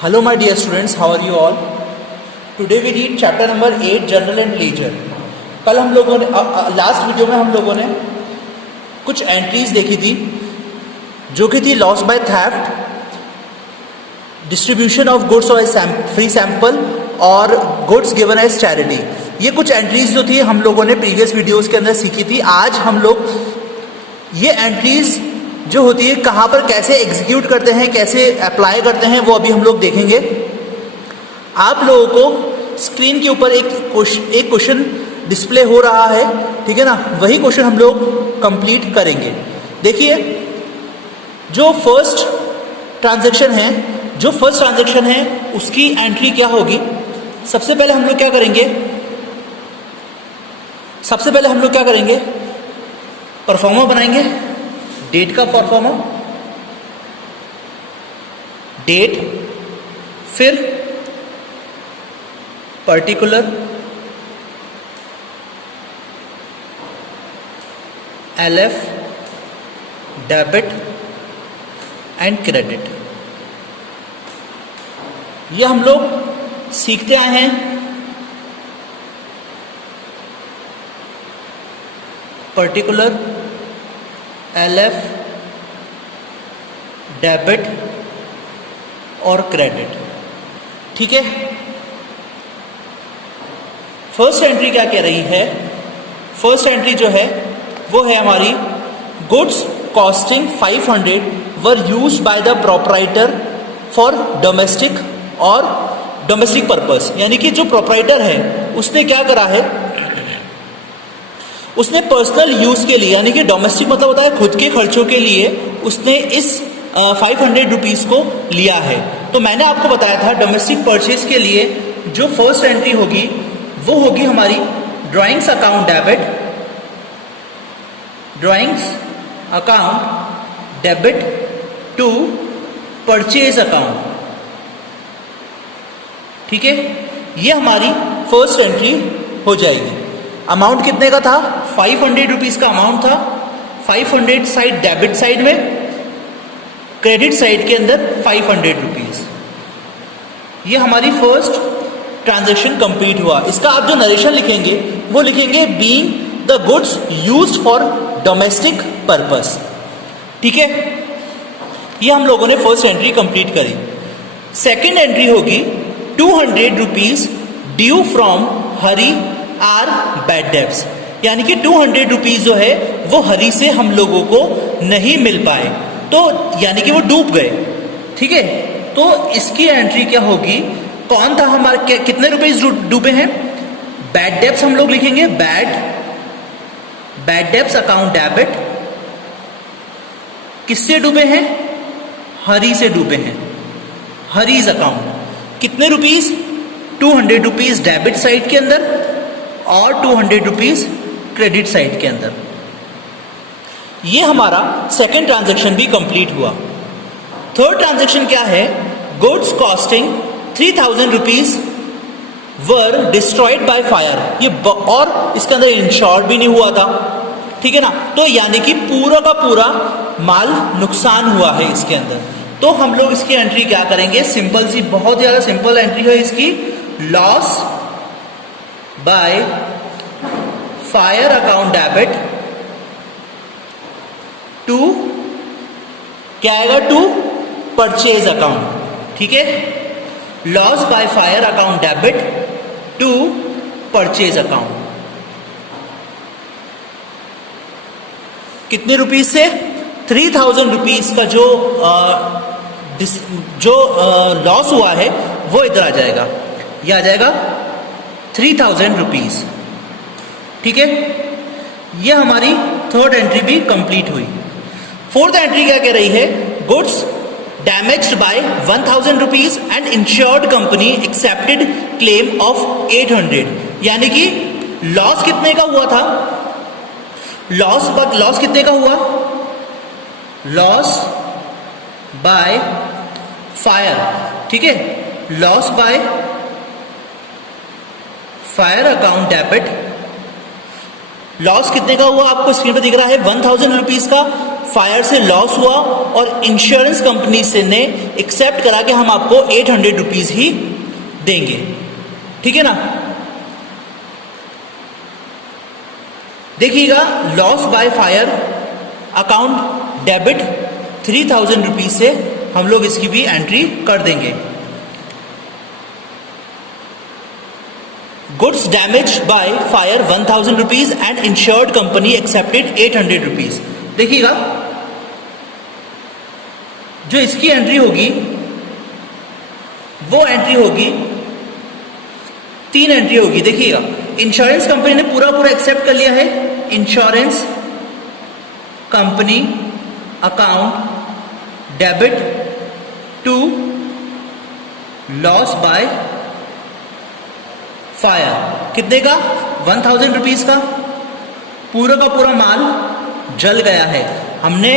Hello my dear students, how are you all? Today we read chapter number 8 Journal and Ledger. कल हम लोगों ने last video में हम लोगों ने कुछ एंट्रीज देखी थी जो कि थी loss by theft, distribution of goods और फ्री सैंपल और गुड्स गिवन एज चैरिटी। ये कुछ एंट्रीज जो थी हम लोगों ने प्रीवियस वीडियोस के अंदर सीखी थी। आज हम लोग ये एंट्रीज जो होती है कहाँ पर कैसे एग्जीक्यूट करते हैं, कैसे अप्लाई करते हैं, वो अभी हम लोग देखेंगे। आप लोगों को स्क्रीन के ऊपर एक क्वेश्चन डिस्प्ले हो रहा है, ठीक है ना, वही क्वेश्चन हम लोग कंप्लीट करेंगे। देखिए जो फर्स्ट ट्रांजैक्शन है उसकी एंट्री क्या होगी। सबसे पहले हम लोग क्या करेंगे, परफॉर्मर बनाएंगे, डेट का परफॉर्मर, डेट, फिर particular, LF, debit and credit. ये हम लोग सीखते आए हैं। पर्टिकुलर, एलएफ, डेबिट और क्रेडिट, ठीक है। फर्स्ट एंट्री क्या कह रही है? फर्स्ट एंट्री जो है वो है हमारी goods costing 500 were used by the proprietor for domestic purpose. यानी कि जो प्रोप्राइटर है उसने क्या करा है, उसने पर्सनल यूज के लिए, यानी कि डोमेस्टिक मतलब होता है खुद के खर्चों के लिए, उसने इस 500 रुपीज को लिया है। तो मैंने आपको बताया था डोमेस्टिक परचेज के लिए जो फर्स्ट एंट्री होगी वो होगी हमारी drawings account debit to purchase account, ठीक है। ये हमारी फर्स्ट एंट्री हो जाएगी। अमाउंट कितने का था? 500 रुपीज का अमाउंट था। 500 साइड डेबिट साइड में, क्रेडिट साइड के अंदर 500 रुपीज। ये हमारी फर्स्ट ट्रांजैक्शन कंप्लीट हुआ। इसका आप जो नरेशन लिखेंगे वो लिखेंगे being the goods used for domestic purpose, ठीक है। ये हम लोगों ने फर्स्ट एंट्री कंप्लीट करी। सेकेंड एंट्री होगी 200 rupees due from Hari are bad debts. यानी कि 200 रुपीज जो है वो हरी से हम लोगों को नहीं मिल पाए, तो यानी कि वो डूब गए, ठीक है। तो इसकी एंट्री क्या होगी? कौन था हमारे, कितने रुपीज डूबे हैं? बैड डेब्ट्स हम लोग लिखेंगे, बैड डेब्ट्स अकाउंट डेबिट। किससे डूबे हैं? हरी से डूबे हैं, हरीज अकाउंट। कितने रुपीज? 200 रुपीज डेबिट साइड के अंदर और 200 रुपीज क्रेडिट साइड के अंदर। ये हमारा सेकेंड ट्रांजैक्शन भी कंप्लीट हुआ। थर्ड ट्रांजैक्शन क्या है? Goods costing 3000 rupees were destroyed by fire. ये और इसके अंदर इंश्योर्ड भी नहीं हुआ था, ठीक है ना। तो यानी कि पूरा का पूरा माल नुकसान हुआ है इसके अंदर। तो हम लोग इसकी एंट्री क्या करेंगे? सिंपल सी, बहुत ज्यादा सिंपल एंट्री है इसकी। Loss by fire account debit to, क्या आएगा? टू परचेज अकाउंट, ठीक है। Loss by fire account debit to purchase account. कितने रुपीज से? 3000 रुपीज का जो लॉस हुआ है वो इधर आ जाएगा, ये आ जाएगा 3000 रुपीज, ठीक है। ये हमारी थर्ड एंट्री भी कंप्लीट हुई। फोर्थ एंट्री क्या कह रही है? Goods damaged bye 1000 rupees and insured company accepted claim of 800। यानी कि लॉस कितने का हुआ था? लॉस कितने का हुआ? लॉस बाय फायर, ठीक है। Loss by fire account debit. Loss कितने का हुआ? आपको स्क्रीन पर दिख रहा है 1000 रुपीज का। फायर से लॉस हुआ और इंश्योरेंस कंपनी से ने एक्सेप्ट करा कि हम आपको 800 रुपीज ही देंगे, ठीक है ना। देखिएगा, loss by fire account debit 3000 rupees से हम लोग इसकी भी एंट्री कर देंगे। Goods damage by fire 1000 rupees and insured company accepted 800 rupees. देखिएगा, जो इसकी एंट्री होगी वो एंट्री होगी, 3 एंट्री होगी। देखिएगा, इंश्योरेंस कंपनी ने पूरा एक्सेप्ट कर लिया है। Insurance company account debit to loss by fire, कितने का? 1000 रुपीज का। पूरा का पूरा माल जल गया है। हमने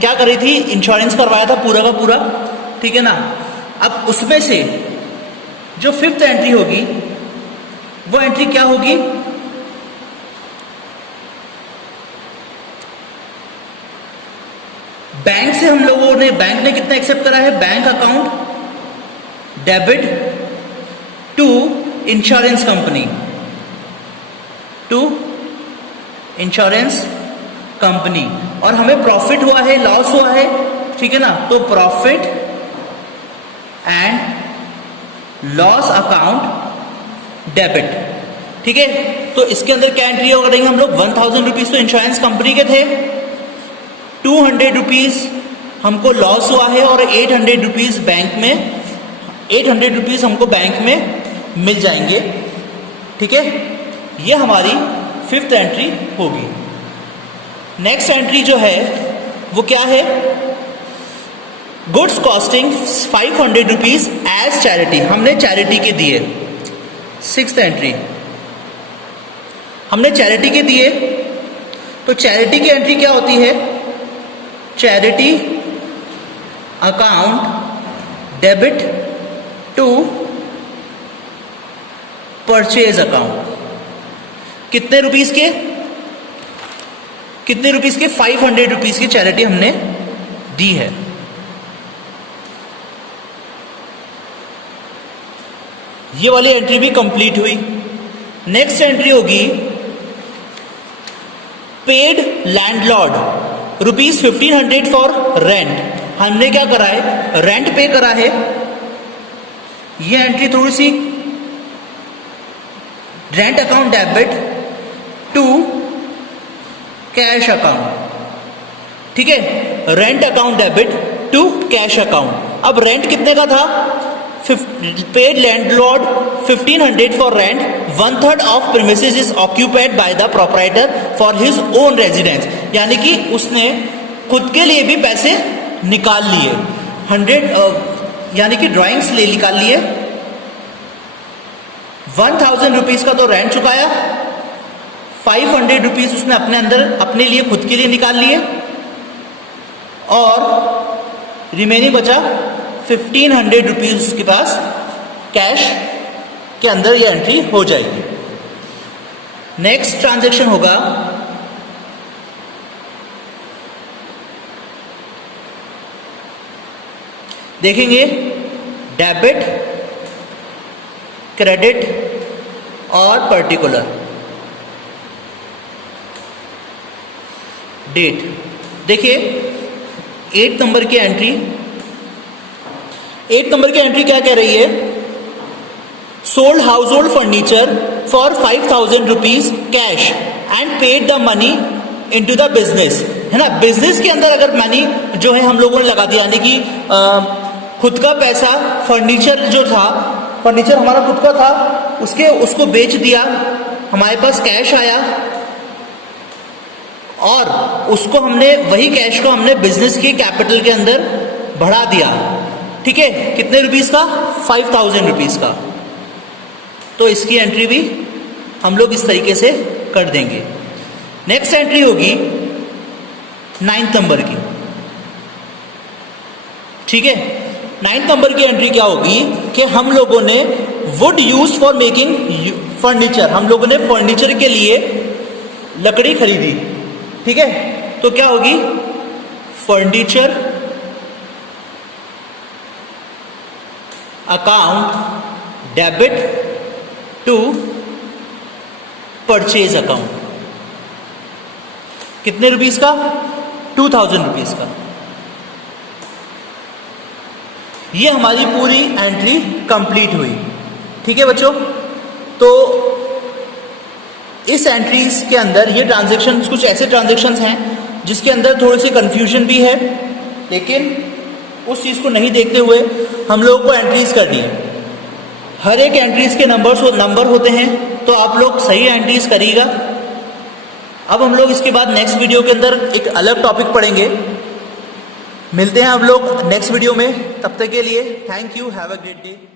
क्या करी थी? इंश्योरेंस करवाया था पूरा का पूरा, ठीक है ना। अब उसमें से जो 5th एंट्री होगी वो एंट्री क्या होगी? बैंक से हम लोगों ने, बैंक ने कितना एक्सेप्ट करा है? Bank account debit to insurance company, to insurance company, और हमें प्रॉफिट हुआ है, लॉस हुआ है, ठीक है ना। तो profit and loss account debit, ठीक है। तो इसके अंदर क्या एंट्री करेंगे हम लोग? 1000 रुपीज तो इंश्योरेंस कंपनी के थे, 200 रुपीज हमको लॉस हुआ है और 800 रुपीज बैंक में, 800 रुपीज हमको बैंक में मिल जाएंगे, ठीक है। ये हमारी 5th एंट्री होगी। नेक्स्ट एंट्री जो है वो क्या है? Goods costing 500 rupees as charity, हमने चैरिटी के दिए। 6th एंट्री हमने चैरिटी के दिए, तो चैरिटी की एंट्री क्या होती है? Charity account debit to purchase account, कितने रुपीस के? कितने रुपीस के? 500 रुपीस की चैरिटी हमने दी है। ये वाली एंट्री भी कंप्लीट हुई। नेक्स्ट एंट्री होगी paid landlord rupees 1500 for rent. हमने क्या करा है? रेंट पे करा है। ये एंट्री थोड़ी सी, rent account debit to cash account, ठीक है। Rent account debit to cash account. अब रेंट कितने का था? Paid landlord 1500 for rent, 1/3 of premises is occupied by the proprietor for his own residence. यानी कि उसने खुद के लिए भी पैसे निकाल लिए, 100 यानी कि ड्राइंग्स ले निकाल लिए। 1000 रुपीज का तो रेंट चुकाया, 500 रुपीज उसने अपने अंदर अपने लिए खुद के लिए निकाल लिए, और रिमेनिंग बचा 1500 रुपीज उसके पास कैश के अंदर ये एंट्री हो जाएगी। नेक्स्ट ट्रांजैक्शन होगा देखेंगे डेबिट, क्रेडिट और पर्टिकुलर डेट। देखिए 8 नंबर की एंट्री, 8 नंबर की एंट्री क्या कह रही है? Sold house hold furniture for 5000 rupees cash and paid the money into the business, है ना। बिजनेस के अंदर अगर मनी जो है हम लोगों ने लगा दिया, यानी कि खुद का पैसा, फर्नीचर जो था, फर्नीचर हमारा खुद का था, उसको बेच दिया, हमारे पास कैश आया, और उसको हमने, वही कैश को हमने बिजनेस के कैपिटल के अंदर बढ़ा दिया, ठीक है। कितने रुपीस का? 5000 रुपीज का। तो इसकी एंट्री भी हम लोग इस तरीके से कर देंगे। नेक्स्ट एंट्री होगी 9th नंबर की, ठीक है। 9th नंबर की एंट्री क्या होगी कि हम लोगों ने would use for making furniture, हम लोगों ने फर्नीचर के लिए लकड़ी खरीदी, ठीक है। तो क्या होगी? Furniture account debit to purchase account. कितने रुपीस का? 2000 रुपीस का। ये हमारी पूरी एंट्री कंप्लीट हुई। ठीक है बच्चों, तो इस एंट्रीज के अंदर ये ट्रांजैक्शंस कुछ ऐसे ट्रांजैक्शंस हैं जिसके अंदर थोड़ी सी कंफ्यूजन भी है, लेकिन उस चीज़ को नहीं देखते हुए हम लोगों को एंट्रीज करनी है। हर एक एंट्रीज के नंबर होते हैं, तो आप लोग सही एंट्रीज करिएगा। अब हम लोग इसके बाद नेक्स्ट वीडियो के अंदर एक अलग टॉपिक पढ़ेंगे। मिलते हैं हम लोग नेक्स्ट वीडियो में, तब तक के लिए thank you, have a great day.